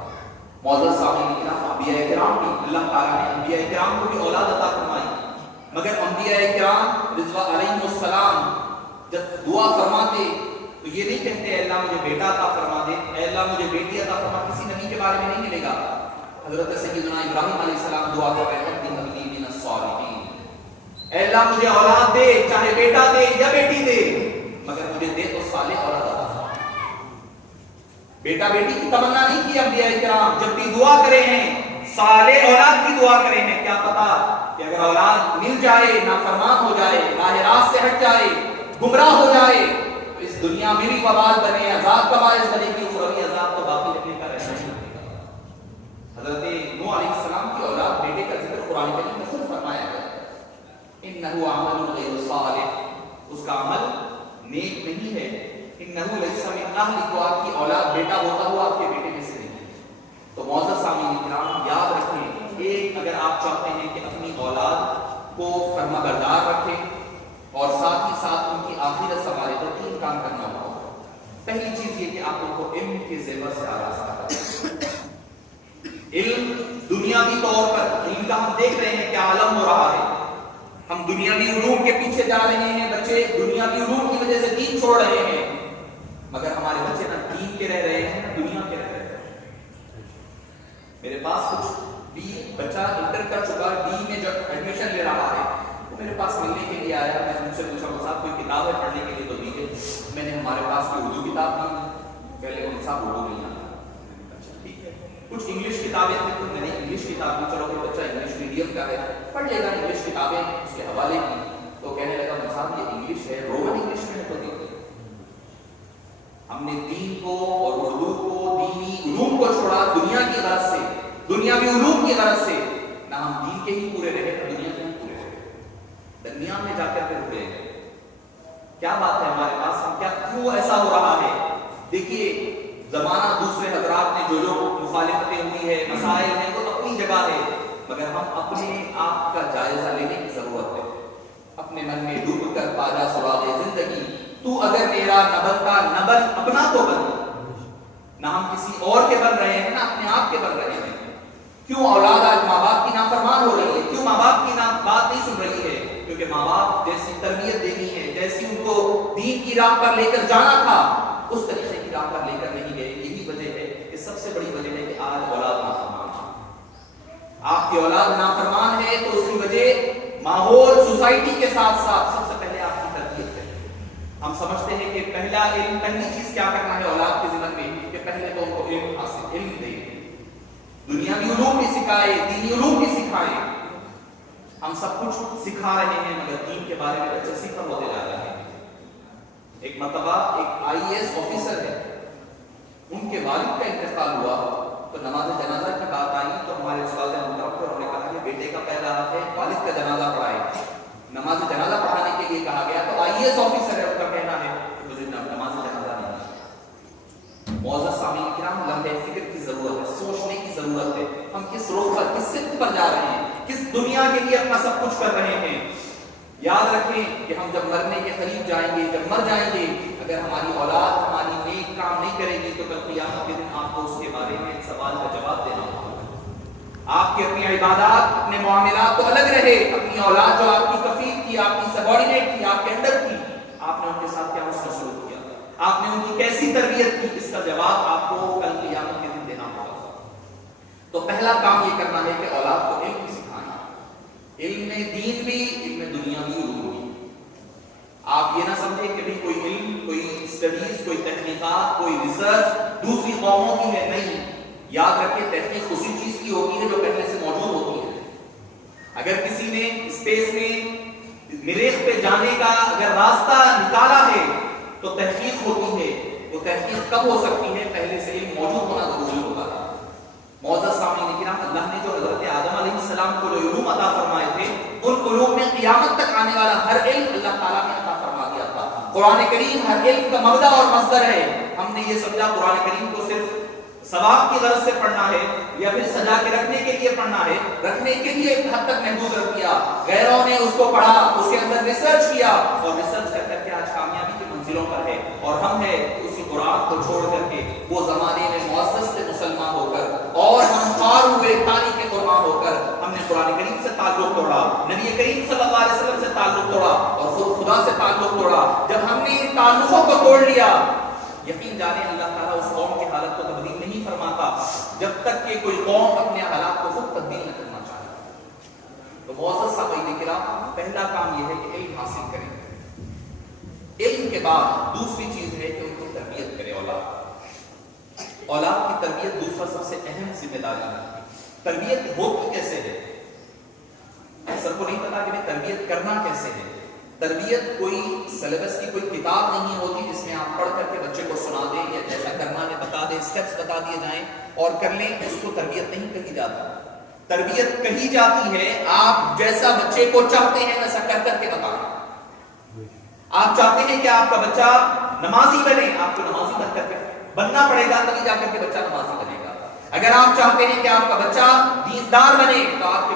معزز سامعین کرام, انبیاء کرام بھی, اللہ تعالیٰ نے انبیاء کرام کو بھی اولاد عطا فرمائی, مگر انبیاء کرام رضوان علیہم السلام جب دعا فرماتے تو یہ نہیں کہتے اے اللہ مجھے بیٹا عطا فرما دے, اے اللہ مجھے بیٹی عطا فرما. کسی نبی کے بارے میں نہیں ملے گا. حضرت سیدنا ابراہیم علیہ السلام دعا کر رہے ہیں, رب ہب لی من الصالحین, اے اللہ مجھے اولاد دے, چاہے بیٹا دے یا بیٹی دے, مگر مجھے دے تو صالح اولاد عطا فرما. بیٹا بیٹی کی تمنا نہیں کی انبیاء کرام, جب بھی دعا کرے ہیں صالح اولاد کی دعا کرے ہیں. کیا پتا کہ اگر اولاد مل جائے, نافرمان ہو جائے, راہ راست سے ہٹ جائے, گمراہ ہو جائے, تو اس دنیا میں بھی وبال بنے, عذاب کا باعث بنے گی, اخروی عذاب تو باقی رکھنے کا رہنا نہیں. حضرت نوح علیہ السلام کی اولاد بیٹے کا ذکر قرآن کریم میں خود فرمایا ہے, انہ عمل غیر صالح, اس کا عمل نیک نہیں ہے. انہ لیس من اہلک, کو آپ کی اولاد بیٹا ہوتا ہوا آپ کے بیٹے میں سے نہیں. تو معزز سامعین کرام, یاد رکھیں, ایک اگر آپ چاہتے ہیں کہ اپنی اولاد کو فرما بردار رکھیں اور ساتھ ہی ساتھ ان کی آخرت سنوارے, تو تین کام کرنا ہوگا. پہلی چیز یہ کہ آپ ان کو علم کے زیور سے آراستہ کریں. علم دنیاوی طور پر, علم کا ہم دیکھ رہے ہیں کیا عالم ہو رہا ہے. ہم دنیاوی علوم کے پیچھے جا رہے ہیں, بچے دنیاوی علوم کی وجہ سے دین چھوڑ رہے ہیں, مگر ہمارے بچے نہ دین کے رہ رہے ہیں نہ دنیا کے رہ رہے ہیں. میرے پاس کچھ بھی بچہ انٹر کر چکا, بی میں جب ایڈمیشن لے رہا ہے, وہ میرے پاس ملنے کے لیے آیا. میں ان سے پوچھا, صاحب کوئی کتاب ہے پڑھنے کے لیے تو دیجیے. میں نے ہمارے پاس کوئی اردو کتاب دی, پہلے ان صاحب اردو نہیں آتا. اچھا ٹھیک ہے, کچھ انگلش کتابیں تھیں تو میں نے انگلش کتاب دی, چلو کوئی بچہ انگلش میڈیم کا ہے پڑھ لے گا انگلش کتابیں, اس کے حوالے کی. تو کہنے لگا صاحب یہ انگلش ہے, رومن انگلش میں ہے تو دیکھیں. ہم نے دین کو اور اردو کو, دینی علوم کو چھوڑا دنیا کی غرض سے, دنیاوی علوم کی غرض سے. نہ ہم دین کے ہی پورے رہے نہ دنیا کے ہی پورے رہے, دنیا میں جا کر رکے. کیا بات ہے ہمارے پاس, ہم کیا, کیوں ایسا ہو رہا ہے؟ دیکھیے زمانہ دوسرے حضرات نے جو مخالفتیں ہوئی ہے, مسائل ہیں, وہ اپنی جگہ ہے, مگر ہم اپنے آپ کا جائزہ لینے کی ضرورت ہے. اپنے من میں ڈوب کر پاجا سراغ زندگی, تو اگر میرا نہ بنتا نہ بن اپنا تو بن. نہ ہم کسی اور کے بن رہے ہیں نہ اپنے آپ کے بن رہے ہیں. کیوں اولاد آج ماں باپ کی نافرمان ہو رہی ہے؟ کیوں ماں باپ کی بات نہیں سن رہی ہے؟ کیونکہ ماں باپ جیسی تربیت دینی ہے, جیسی ان کو دین کی راہ پر لے کر جانا تھا, اس طریقے کی راہ پر لے کر نہیں گئے. یہی وجہ ہے کہ سب سے بڑی وجہ ہے کہ آج اولاد نافرمان ہے. آپ کی اولاد نافرمان ہے تو اس کی وجہ ماحول, سوسائٹی کے ساتھ ساتھ سب سے پہلے آپ کی تربیت ہے. ہم سمجھتے ہیں کہ پہلا علم, پہلی چیز کیا کرنا ہے اولاد کے ذمہ میں, کہ پہلے تو ان کو علم حاصل, علم دیں, دنیاوی علوم بھی سکھائے, دینی علوم بھی سکھائے. ہم سب کچھ سکھا رہے ہیں مگر دین کے بارے میں بچے صفر ہوتے جا رہے ہیں. ایک مرتبہ ایک IAS آفیسر ہے, ان کے والد کا انتقال ہوا تو نماز جنازہ کی بات آئی تو ہمارے استاد محترم انہوں نے کہا کہ بیٹے کا پہلا حق ہے والد کا جنازہ پڑھائے، نماز جنازہ پڑھانے کے لیے کہا گیا تو IAS آفیسر ہے ان کا کہنا ہے کہ مجھے نماز جنازہ نہیں۔ معزز سامعین کرام، لمحے فکر کی ضرورت ہے، سوچنے کی ضرورت ہے، ہم کس رخ پر کس سمت پر جا رہے ہیں، کس دنیا کے لیے اپنا سب کچھ کر رہے ہیں۔ یاد رکھیں کہ ہم جب مرنے کے قریب جائیں گے، جب مر جائیں گے، اگر ہماری اولاد ہماری نیک کام نہیں کرے گی تو کل قیامت کے دن آپ کو اس کے بارے میں سوال کا جواب دینا ہوگا۔ آپ کی اپنی عبادات، اپنے معاملات تو الگ رہے، اپنی اولاد جو آپ کی کفیل تھی، آپ کی سبارڈینیٹ تھی، آپ کے انڈر تھی، آپ نے ان کے ساتھ کیا حسن سلوک کیا، آپ نے ان کی کیسی تربیت کی، اس کا جواب آپ کو کل قیامت کے دن دینا ہوگا۔ تو پہلا کام یہ کرنا ہے کہ اولاد کو علم سکھانا، علم دین بھی، علم دنیا بھی ضروری۔ آپ یہ نہ سمجھیں کہ بھی کوئی علم، کوئی اسٹڈیز، کوئی تحقیقات، کوئی ریسرچ دوسری قوموں کی ہے، نہیں۔ یاد رکھیں تحقیق اسی چیز کی ہوتی ہے جو پہلے سے موجود ہوتی ہے۔ اگر کسی نے اسپیس میں مریخ پہ جانے کا اگر راستہ نکالا ہے تو تحقیق ہوتی ہے، وہ تحقیق کب ہو سکتی ہے؟ پہلے سے علم موجود ہونا ضروری ہوتا ہے۔ معزز سامعین کرام، اللہ نے جو حضرت آدم علیہ السلام کو جو علوم عطا فرمائے تھے، ان علوم میں قیامت تک آنے والا ہر علم اللہ تعالیٰ نے عطا فرما دیا تھا۔ قرآن کریم ہر علم کا مبدا اور مصدر ہے۔ ہم نے یہ سمجھا قرآن کریم کو صرف ثواب کی غرض سے پڑھنا ہے یا پھر سجا کے رکھنے کے لیے پڑھنا ہے، رکھنے کے لیے ایک حد تک محدود رکھ دیا۔ غیروں نے اس کو پڑھا، اس کے اندر ریسرچ کیا اور ریسرچ کر کر کے آج کامیابی کی منزلوں پر ہے، اور ہم ہیں اسی قرآن کو چھوڑ کر کے وہ زمانے میں معزز سے مسلمان ہو کر اور ہم خار ہوئے کھانی کے قربان ہو کر ہم نے قرآن کریم سے تعلق توڑا، نبی کریم صلی اللہ علیہ وسلم سے تعلق توڑا اور خود خدا سے تعلق توڑا۔ جب ہم نے ان تعلقوں کو توڑ لیا، یقین جانے اللہ تعالیٰ اس قوم کی حالت کو تبدیل نہیں فرماتا جب تک کہ کوئی قوم اپنے حالات کو خود تبدیل نہ کرنا چاہے۔ تو معزز سامعین کرام، پہلا کام یہ ہے کہ علم حاصل کریں۔ علم کے بعد دوسری چیز ہے کہ ان کی تربیت کرے۔ اولاد کی تربیت دوسرا سب سے اہم ذمہ داری ہے۔ تربیت ہوتی کیسے ہے؟ سب کو نہیں پتا کہ تربیت کرنا کیسے ہے۔ تربیت کوئی سلیبس کی کوئی کتاب نہیں ہوتی جس میں آپ پڑھ کر کے بچے کو سنا دیں یا جیسا کرنا ہے بتا دیں، اسٹیپس بتا دیے جائیں اور کر لیں، اس کو تربیت نہیں کہی جاتی۔ تربیت کہی جاتی ہے آپ جیسا بچے کو چاہتے ہیں ویسا کر کر کے بتائیں۔ آپ چاہتے ہیں کہ آپ کا بچہ نمازی بنے، آپ کو نمازی بن کر کے بننا پڑے گا، تبھی جا کر کے بچہ نمازی بنے گا۔ اگر آپ چاہتے ہیں کہ آپ کا بچہ دیندار بنے تو آپ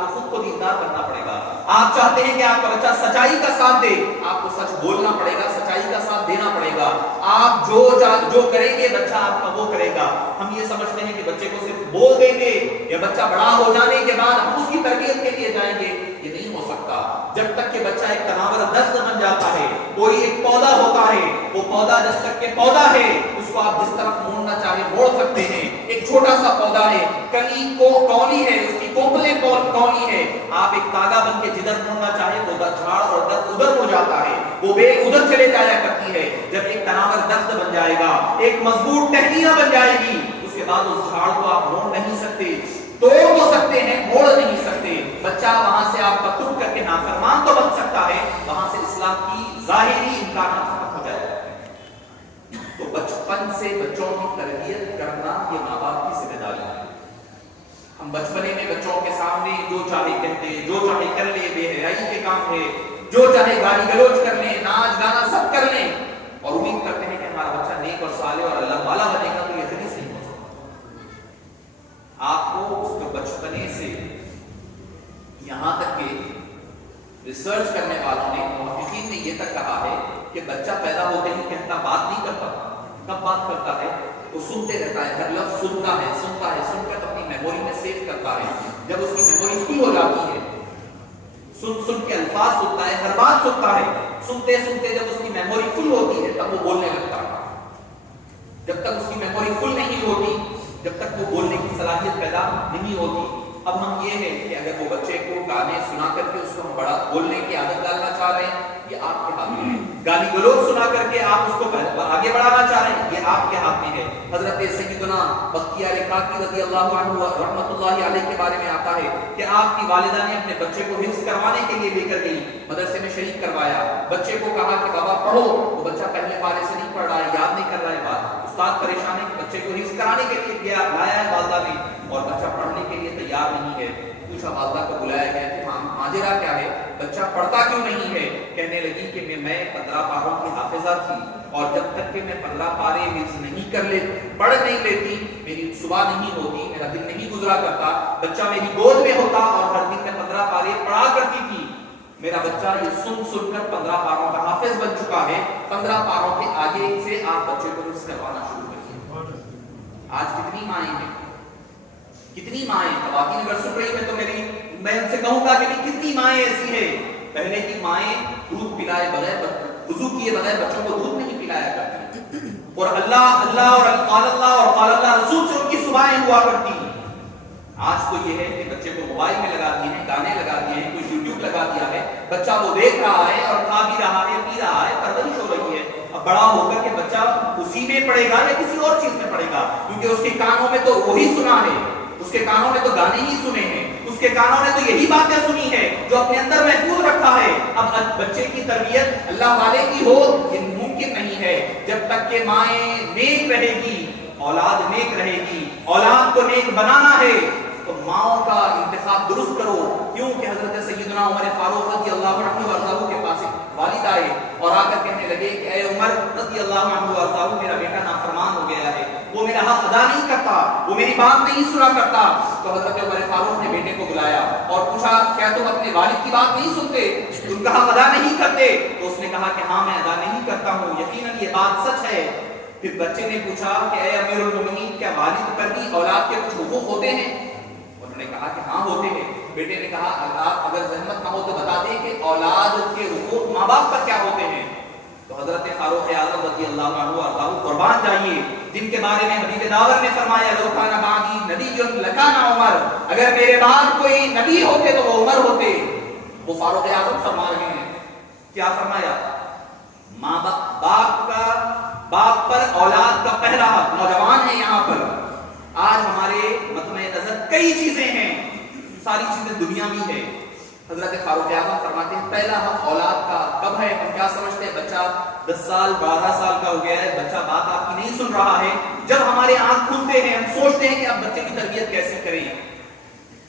کو خود کو دیندار بننا پڑے گا۔ آپ چاہتے ہیں کہ آپ کا بچہ سچائی کا ساتھ دے، آپ کو سچ بولنا پڑے گا، سچائی کا ساتھ دینا پڑے گا۔ آپ جو کریں گے بچہ آپ کا وہ کرے گا۔ ہم یہ سمجھتے ہیں کہ بچے کو صرف بول دیں گے یا بچہ بڑا ہو جانے کے بعد ہم اس کی تربیت کے لیے جائیں گے، یہ نہیں ہو سکتا۔ جب تک کہ بچہ ایک تناور دست بن جاتا ہے، کوئی ایک پودا ہوتا ہے، وہ پودا جب تک کہ پودا ہے اس کو آپ جس طرف موڑنا چاہے موڑ سکتے ہیں۔ ایک چھوٹا سا پودا ہے، کلی کو کونی ہے، اس کی کوپلیں کونی ہے، آپ ایک تاگا بن کے جدھر موڑنا چاہے وہ جھاڑ اور درخت ادھر مڑ جاتا ہے، وہ بیل ادھر چلے جایا کرتی ہے۔ جب ایک تناور درخت بن جائے گا، ایک مضبوط ٹہنیاں بن جائے گی، اس کے بعد اس جھاڑ کو آپ موڑ نہیں سکتے، توڑ تو سکتے ہیں موڑ نہیں سکتے۔ بچہ وہاں سے آپ کا ٹوٹ کر کے نافرمان تو بن سکتا ہے، وہاں سے اسلام کی ظاہری امکانات ختم ہو جائے گا۔ تو بچپن سے بچوں کی تربیت کرنا یہ ماں باپ کی ذمہ داری ہے۔ ہم بچپنے میں بچوں کے سامنے جو چاہے کہتے، جو چاہے کر لے، بے حیائی کے کام ہے، جو چاہے گالی گلوچ کر لیں، ناچ گانا سب کر لیں اور امید کرتے ہیں کہ ہمارا بچہ نیک اور صالح اور اللہ والا بنے گا، تو یہ کبھی نہیں ہو سکتا۔ آپ کو اس کو بچپنے سے یہاں تک کہ ریسرچ کرنے والوں نے، محققین نے یہ تک کہا ہے کہ بچہ پیدا ہوتے ہی کہتا بات نہیں کرتا، کب بات کرتا ہے؟ وہ سنتے رہتا ہے، ہر لفظ سنتا ہے، سن کر اپنی میموری میں سیو کرتا ہے۔ جب اس کی میموری فل ہو جاتی ہے، سن کے الفاظ سنتا ہے، ہر بات سنتا ہے، سنتے جب اس کی میموری فل ہوتی ہے تب وہ بولنے لگتا ہے۔ جب تک اس کی میموری فل نہیں ہوتی، جب تک وہ بولنے کی صلاحیت پیدا نہیں ہوتی۔ اب ہم یہ ہے کہ اگر وہ بچے کو گانے سنا کر کے اس کو ہم بڑا بولنے کی عادت ڈالنا چاہ رہے ہیں، یہ آپ کے ہاتھ میں ہے۔ گالی گلوچ سنا کر کے آپ اس کو آگے بڑھانا چاہ رہے ہیں، یہ آپ کے ہاتھ میں ہے۔ حضرت سیدنا بختیار کاکی رضی اللہ عنہ رحمۃ اللہ علیہ کے بارے میں آتا ہے کہ آپ کی والدہ نے اپنے بچے کو حفظ کروانے کے لیے لے کر گئی، مدرسے میں شریک کروایا، بچے کو کہا کہ بابا پڑھو، وہ بچہ پہلے پارے سے نہیں پڑھ رہا ہے، یاد نہیں کر رہا ہے بات، استاد پریشان ہے کہ بچے کو حفظ کرانے کے لیے لایا ہے والدہ نے اور بچہ پڑھنے کے لیے تیار نہیں ہے. پوچھا والدہ کو بلایا گیا کہ ماجرا کیا ہے, بچہ پڑھتا کیوں نہیں ہے؟ کہنے لگی کہ میں 15 پاروں کی حافظہ تھی اور جب تک کہ میں 15 پارے حفظ نہیں کر لیتی, پڑھ نہیں لیتی, میری صبح نہیں ہوتی, میرا دن نہیں گزرا کرتا, بچہ میری گود میں ہوتا اور ہر دن میں 15 پارے پڑھا کرتی تھی. میرا بچہ یہ سن کر 15 پاروں کا حافظ بن چکا ہے. 15 پاروں کے آگے سے آپ بچے کو حفظ کروانا شروع کریے. آج کتنی مائیں ہیں, کتنی مائیں, خواتین اگر سن رہی ہے تو میں ان سے کہوں گا کہ کتنی مائیں ایسی ہیں. پہلے کی مائیں دودھ پلائے بغیر, وضو کیے بغیر بچوں کو دودھ نہیں پلایا کرتی, اور اللہ اور قال اللہ رسول سے ان کی صبحیں ہوا کرتی. آج تو یہ ہے کہ بچے کو موبائل میں لگا دیے ہیں, گانے لگا دیے ہیں, کوئی یوٹیوب لگا دیا ہے, بچہ وہ دیکھ رہا ہے اور کھا بھی رہا ہے, پی رہا ہے, پرورش ہو رہی ہے. اب بڑا ہو کر کے بچہ اسی میں پڑھے گا یا کسی اور چیز میں پڑھے گا, کیونکہ اس کے کانوں میں تو وہی سنا ہے, اس کے کانوں میں تو گانے ہی سنے ہیں, اس کے کانوں نے تو یہی باتیں سنی ہے جو اپنے اندر محفوظ رکھا ہے. اب بچے کی تربیت اللہ والے کی ہو یہ ممکن نہیں ہے جب تک کہ مائیں نیک رہے گی, اولاد نیک رہے گی. اولاد کو نیک بنانا ہے تو ماؤں کا انتخاب درست کرو. کیوں کہ حضرت سیدنا عمر فاروق رضی اللہ عنہ وارضاہ کے پاس والد آئے اور آ کر کہنے لگے کہ اے عمر رضی اللہ عنہ وارضاہ, میرا بیٹا نافرمان ہو گیا ہے, وہ میرا حق ادا نہیں کرتا, وہ میری بات نہیں سنا کرتا. تو حضرت عمر فاروق نے بیٹے کو بلایا اور پوچھا کیا تم اپنے والد کی بات نہیں سنتے, ان کا حق ادا نہیں کرتے؟ تو اس نے کہا کہ ہاں میں ادا نہیں کرتا ہوں, یقیناً یہ بات سچ ہے. پھر بچے نے پوچھا کہ اے امیر المومنین کیا والد پر بھی اولاد کے کچھ حقوق ہوتے ہیں؟ انہوں نے کہا کہ ہاں ہوتے ہیں. بیٹے نے کہا اگر زحمت نہ ہو تو بتا دیں کہ اولاد کے حقوق ماں باپ پر کیا ہوتے ہیں. تو حضرت فاروق اعظم رضی اللہ عنہ اور قربان جائیے, جن کے بارے میں حبیب داور نے فرمایا لو کان بعدی نبی لکان عمر, اگر میرے بعد کوئی نبی ہوتے تو وہ عمر ہوتے. وہ فاروق اعظم فرما رہے ہیں, کیا فرمایا؟ ماں باپ پر اولاد کا پہلا حق. نوجوان ہیں یہاں پر, آج ہمارے مطمع نظر کئی چیزیں ہیں, ساری چیزیں دنیا میں ہے. حضرت فاروق اعظم فرماتے ہیں پہلا حق اولاد کا کب ہے؟ ہم کیا سمجھتے ہیں بچہ 10 سال 12 سال کا ہو گیا ہے, بچہ بات آپ کی نہیں سن رہا ہے. جب ہمارے آنکھ کھلتے ہیں ہم سوچتے ہیں کہ اب بچے کی تربیت کیسے کریں.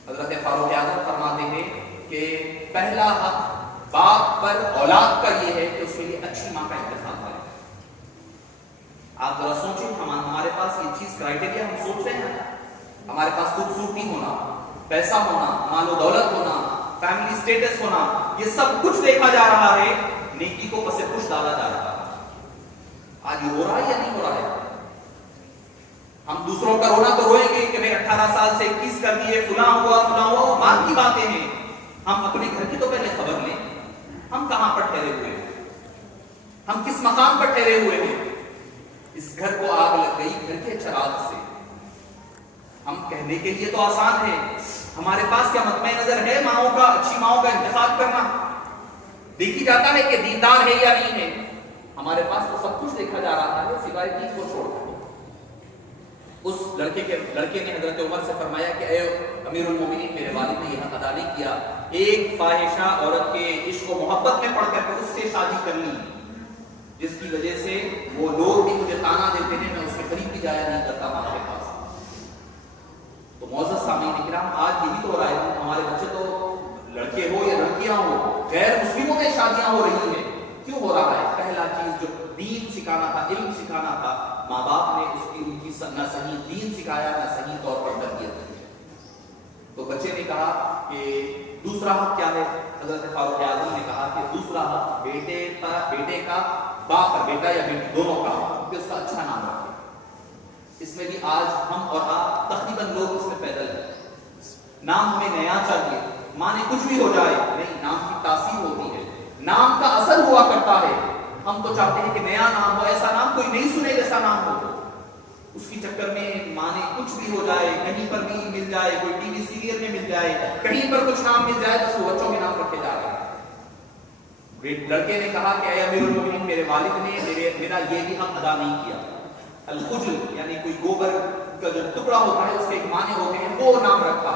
حضرت فاروق اعظم فرماتے ہیں کہ پہلا حق باپ پر اولاد کا یہ ہے کہ اس کے لیے اچھی ماں کا انتخاب کرے. آپ ذرا سوچیں, ہمارے پاس یہ چیز کرائٹیریا ہم سوچ رہے ہیں, ہمارے پاس خوبصورتی ہونا, پیسہ ہونا, مال و دولت ہونا, فیملی سٹیٹس ہونا, یہ سب کچھ دیکھا جا رہا ہے, نیکی کو پس پش ڈالا جا رہا ہے. آج یہ ہو رہا ہے یا نہیں ہو رہا ہے؟ ہم دوسروں کا رونا تو روئیں گے کہ میں 18 سال سے 21 کر دیے, فلاں ہوا, ماں کی باتیں ہیں. ہم اپنے گھر کی تو پہلے خبر لیں, ہم کہاں پر ٹھہرے ہوئے ہیں, ہم کس مقام پر ٹھہرے ہوئے ہیں. اس گھر کو آگ لگ گئی گھر کے چراغ سے. ہم کہنے کے لیے تو آسان ہے, ہمارے پاس کیا مطمع نظر ہے ماؤں کا, اچھی ماؤں کا انتخاب کرنا؟ دیکھی جاتا ہے کہ دیندار ہے یا نہیں ہے. ہمارے پاس تو سب کچھ دیکھا جا رہا ہے سوائے دین کو چھوڑ کر. اس لڑکے نے حضرت عمر سے فرمایا کہ اے امیر المومنین, میرے والد نے یہ حق ادا نہیں کیا, ایک فاحشہ عورت کے عشق و محبت میں پڑ کر اس سے شادی کر لی, جس کی وجہ سے وہ لوگ بھی مجھے تانا دیتے ہیں, میں اس کے قریب بھی جایا نہیں کرتا ماں کے پاس. تو معزز سامعین کرام, آج یہی تو ہو رہا ہے, ہمارے بچے تو لڑکے ہو یا لڑکیاں ہو, غیر مسلموں میں شادیاں ہو رہی ہیں. کیوں ہو رہا ہے؟ پہلا چیز جو دین سکھانا تھا, علم سکھانا تھا, ماں باپ نے ان کی نہ صحیح دین سکھایا نہ صحیح طور پر تربیت کی. تو بچے نے کہا کہ دوسرا حق کیا ہے؟ حضرت فاروق اعظم نے کہا کہ دوسرا حق بیٹے کا باپ پر, بیٹا یا بیٹی دونوں کا, کہ اس کا اچھا نام رکھے. اس میں بھی آج ہم اور آپ تقریباً لوگ اس میں پیدل ہیں. نام ہمیں نیا چاہیے, مانے کچھ بھی ہو جائے نہیں, نام کی تاثیر ہوتی ہے, نام کا اثر ہوا کرتا ہے. ہم تو چاہتے ہیں کہ نیا نام ہو, ایسا نام کوئی نہیں سنے جیسا نام ہو. اس کی چکر میں مانے کچھ بھی ہو جائے, کہیں پر بھی مل جائے, کوئی ٹی وی سیریل میں مل جائے, کہیں پر کچھ نام مل جائے, بس وہ بچوں کے نام رکھے جا رہے ہیں. لڑکے نے کہا کہ اے امیر المومنین, میرے والد نے میرا یہ بھی حق ادا نہیں کیا. الخجل یعنی کوئی گوبر کا جو ٹکڑا ہوتا ہے اس کے معنی ہوتے ہیں, وہ نام رکھا.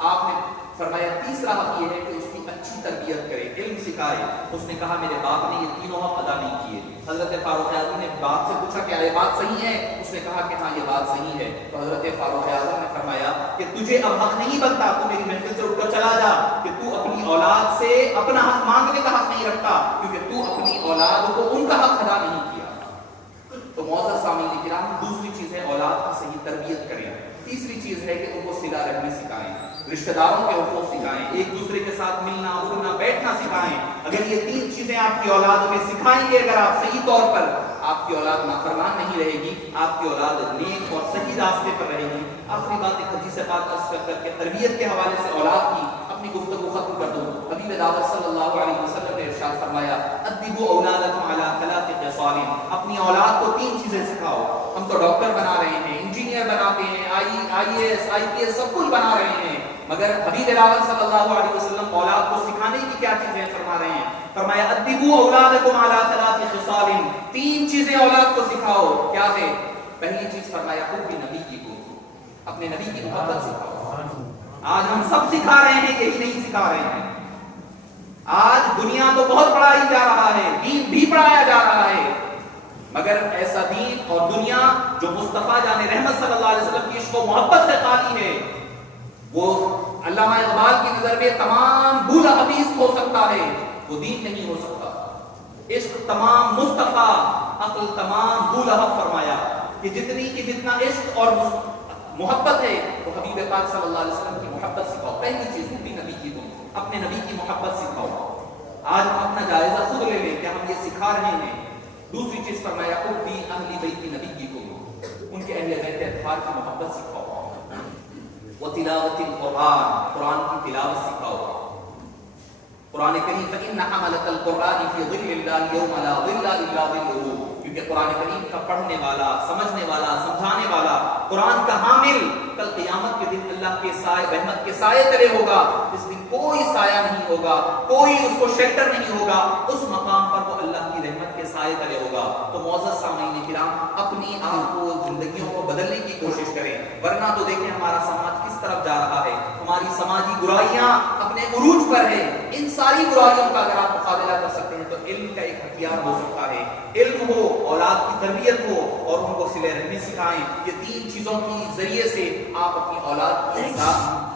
آپ نے فرمایا تیسرا حق یہ ہے کہ اس کی اچھی تربیت کرے, علم سکھائے. سکھائے. اس نے کہا میرے باپ نے یہ تینوں حق ادا نہیں کیے. حضرت فاروق اعظم نے باپ سے پوچھا کہ یہ بات صحیح ہے؟ اس نے کہا کہ ہاں یہ بات صحیح ہے. تو حضرت فاروق اعظم نے فرمایا کہ تجھے اب حق نہیں بنتا, تو میری محفل سے اٹھ کر چلا جا, کہ تو اپنی اولاد سے اپنا حق مانگنے کا حق نہیں رکھتا, کیونکہ تو اپنی اولاد کو ان کا حق ادا نہیں کیا. تو معزز سامعین کرام, دوسری چیز ہے اولاد کی صحیح تربیت کریں. تیسری چیز ہے کہ ان کو صلہ رحمی سکھائیں, رشتہ داروں کے حقوق سکھائیں, ایک دوسرے کے ساتھ ملنا اٹھنا بیٹھنا سکھائیں. اگر یہ تین چیزیں آپ کی اولاد میں سکھائیں گے, اگر آپ صحیح طور پر, آپ کی اولاد نافرمان نہیں رہے گی, آپ کی اولاد نیک اور صحیح راستے پر رہے گی. آخری بات ایک حدیث پاک عرض کر کے تربیت کے حوالے سے اولاد کی اپنی گفتگو ختم کر دوں. حبیب دعوت صلی اللہ علیہ وسلم نے ارشاد فرمایا ادبوا اولادکم علی ثلاث خصال, اپنی اولاد کو تین چیزیں سکھاؤ. ہم تو ڈاکٹر بنا رہے ہیں, انجینئر بناتے ہیں, آئی A S, I P S سب کچھ بنا رہے ہیں, مگر حبیب دعوت صلی اللہ علیہ وسلم اولاد کو سکھانے کی کیا چیزیں فرما رہے ہیں؟ فرمایا ادبوا اولادکم علی ثلاث خصال, تین چیزیں اولاد کو سکھاؤ. کیا ہے؟ پہلی چیز فرمایا حب نبی کی کو, اپنے نبی کی محبت سکھاؤ. آج ہم سب سکھا رہے ہیں, یہی نہیں سکھا رہے ہیں. آج دنیا تو بہت پڑھائی جا رہا ہے, دین بھی پڑھایا جا رہا ہے, مگر ایسا دین اور دنیا جو مصطفیٰ جان رحمت صلی اللہ علیہ وسلم کی عشق و محبت سے خالی ہے, وہ علامہ اقبال کی نظر میں تمام بھولا حدیث ہو سکتا ہے, وہ دین نہیں ہو سکتا. عشق تمام مصطفیٰ, عقل تمام بھولا حق. فرمایا کہ جتنا عشق اور محبت ہے وہ حبیب پاک صلی اللہ علیہ وسلم کی محبت سکھاؤ. پہلی چیز حب نبی کی کو, اپنے نبی کی محبت سکھاؤ. آج ہم اپنا جائزہ خود لے لیں کہ ہم یہ سکھا رہے ہیں. دوسری چیز فرمایا حب اہل بیت نبی کی کو, ان کے اہل بیت اطہار کی محبت سکھاؤ. وتلاوت القرآن, قرآن کی تلاوت سکھاؤ. قرآن کریم فإن حملة القرآن في ظل الله يوم لا ظل إلا ظله, کیونکہ قرآن کریم کا پڑھنے والا, سمجھنے والا, سمجھانے والا, قرآن کا حامل کل قیامت کے دن اللہ کے سائے, رحمت کے سائے تلے ہوگا. اس دن کوئی سایہ نہیں ہوگا, کوئی اس کو شیلٹر نہیں ہوگا, اس مقام پر وہ اللہ کی رحمت کے سائے تلے ہوگا. تو معزز سامعین کرام, اپنی آپ کو زندگیوں کو بدلنے کی کوشش کریں, ورنہ تو دیکھیں ہمارا سماج کس طرف جا رہا ہے. ہماری سماجی برائیاں اپنے عروج پر ہیں. ان ساری برائیوں کا اگر آپ مقابلہ کر سکتے ہیں تو علم کا ایک ہتھیار ہو سکتا ہے. علم ہو, اولاد کی تربیت ہو, اور ان کو صلہ رحمی سکھائیں. یہ تین چیزوں کی ذریعے سے آپ اپنی اولاد کے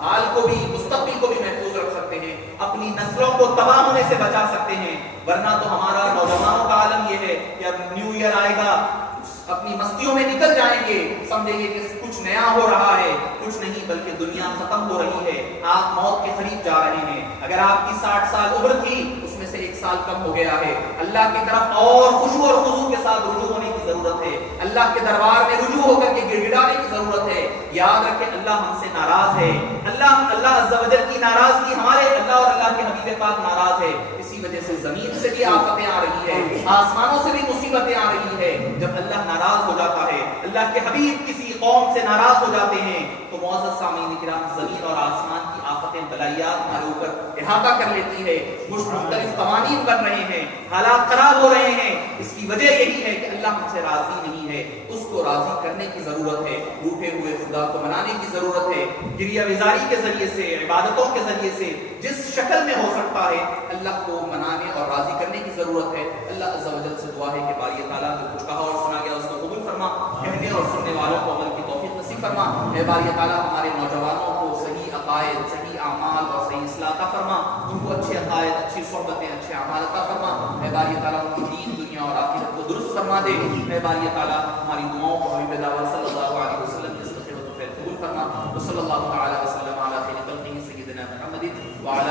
حال کو بھی, مستقبل کو بھی محفوظ رکھ سکتے ہیں, اپنی نسلوں کو تباہ ہونے سے بچا سکتے ہیں. ورنہ تو ہمارا نوجوانوں کا عالم یہ ہے کہ اب نیو ایئر آئے گا, اپنی مستیوں میں نکل جائیں گے, سمجھیں گے کہ کچھ نیا ہو رہا ہے. کچھ نہیں, بلکہ دنیا ختم ہو رہی ہے, آپ موت کے قریب جا رہے ہیں. اگر آپ کی 60 سال عمر تھی, اس میں سے 1 سال کم ہو گیا ہے. اللہ کی طرف اور خشوع اور خضوع کے ساتھ رجوع ہونے کی ضرورت ہے. اللہ کے دربار میں رجوع ہو کر کے گڑ گڑانے کی ضرورت ہے. یاد رکھیں اللہ ہم سے ناراض ہے. اللہ عز و جل کی ناراضگی ہمارے اللہ اور اللہ کے حبیب پاک ناراض ہے. اسی وجہ سے زمین سے بھی آفتیں آ رہی ہے, آسمانوں سے بھی مصیبتیں آ رہی ہے. جب اللہ ناراض ہو جاتا ہے, اللہ کے حبیب کسی قوم سے ناراض ہو جاتے ہیں, تو معزز سامعین کرام, زمین اور آسمان کی آفتیں بلائیات ہمارے اوپر احاطہ کر لیتی ہے. مختلف قوانین بن رہے ہیں, حالات خراب ہو رہے ہیں. اس کی وجہ یہی ہے کہ اللہ ہم سے راضی نہیں ہے. اس کو راضی کرنے کی ضرورت ہے. روٹے ہوئے خدا کو منانے کی ضرورت ہے. گریہ بیزاری کے ذریعے سے, عبادتوں کے ذریعے سے, جس شکل میں ہو سکتا ہے, اللہ کو منانے اور راضی کرنے کی ضرورت ہے. اللہ عز و جل سے دعا ہے کہ باری تعالیٰ جو کچھ کہا اور سنا گیا اس کو قبول فرما, کہنے اور سننے والوں کو عمل کی توفیق نصیب فرما. اے باری تعالیٰ ہمارے نوجوانوں کو صحیح عقائد, صحیح اعمال اور صحیح اصلاح عطا فرما. ان کو اچھے عقائد, اچھی صحبتیں, اچھے اعمال عطا فرما. اے باری تعالیٰ ان کی دین, دنیا اور آخرت کو درست فرما دے. اے باری تعالیٰ ہماری دعاؤں کو حبیب دعوت صلی اللہ علیہ وسلم کے صدقے و خیر قبول فرما. صلی اللہ تعالی وسلم علی خیر خلقہ سیدنا محمد وعلی